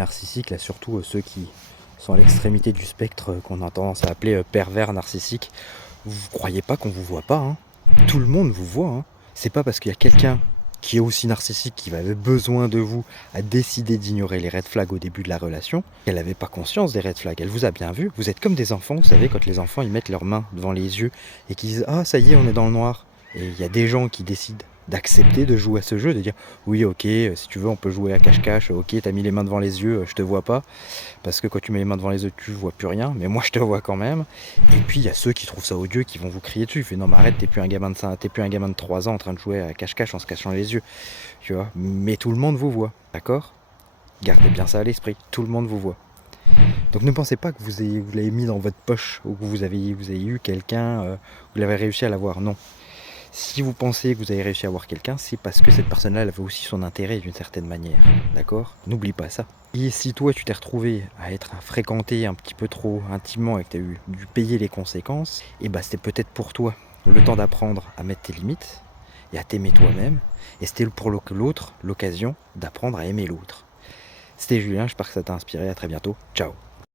narcissiques, là surtout ceux qui sont à l'extrémité du spectre qu'on a tendance à appeler pervers narcissiques, vous croyez pas qu'on vous voit pas, hein. Tout le monde vous voit, hein. C'est pas parce qu'il y a quelqu'un qui est aussi narcissique, qui avait besoin de vous, a décidé d'ignorer les red flags au début de la relation, qu'elle n'avait pas conscience des red flags. Elle vous a bien vu. Vous êtes comme des enfants, vous savez, quand les enfants ils mettent leurs mains devant les yeux et qu'ils disent ah ça y est on est dans le noir. Et il y a des gens qui décident d'accepter de jouer à ce jeu, de dire oui ok si tu veux on peut jouer à cache-cache, ok t'as mis les mains devant les yeux, je te vois pas, parce que quand tu mets les mains devant les yeux tu vois plus rien, mais moi je te vois quand même. Et puis il y a ceux qui trouvent ça odieux, qui vont vous crier dessus, fait non mais arrête, t'es plus un gamin de 3 ans en train de jouer à cache-cache en se cachant les yeux, tu vois, mais tout le monde vous voit, d'accord? Gardez bien ça à l'esprit, tout le monde vous voit. Donc ne pensez pas que vous l'avez mis dans votre poche, ou que vous avez eu quelqu'un, vous l'avez réussi à l'avoir, non. Si vous pensez que vous avez réussi à avoir quelqu'un, c'est parce que cette personne-là, elle avait aussi son intérêt d'une certaine manière, d'accord? N'oublie pas ça. Et si toi, tu t'es retrouvé à fréquenter un petit peu trop intimement et que tu as dû payer les conséquences, et bah c'était peut-être pour toi le temps d'apprendre à mettre tes limites et à t'aimer toi-même, et c'était pour l'autre l'occasion d'apprendre à aimer l'autre. C'était Julien, j'espère que ça t'a inspiré, à très bientôt, ciao.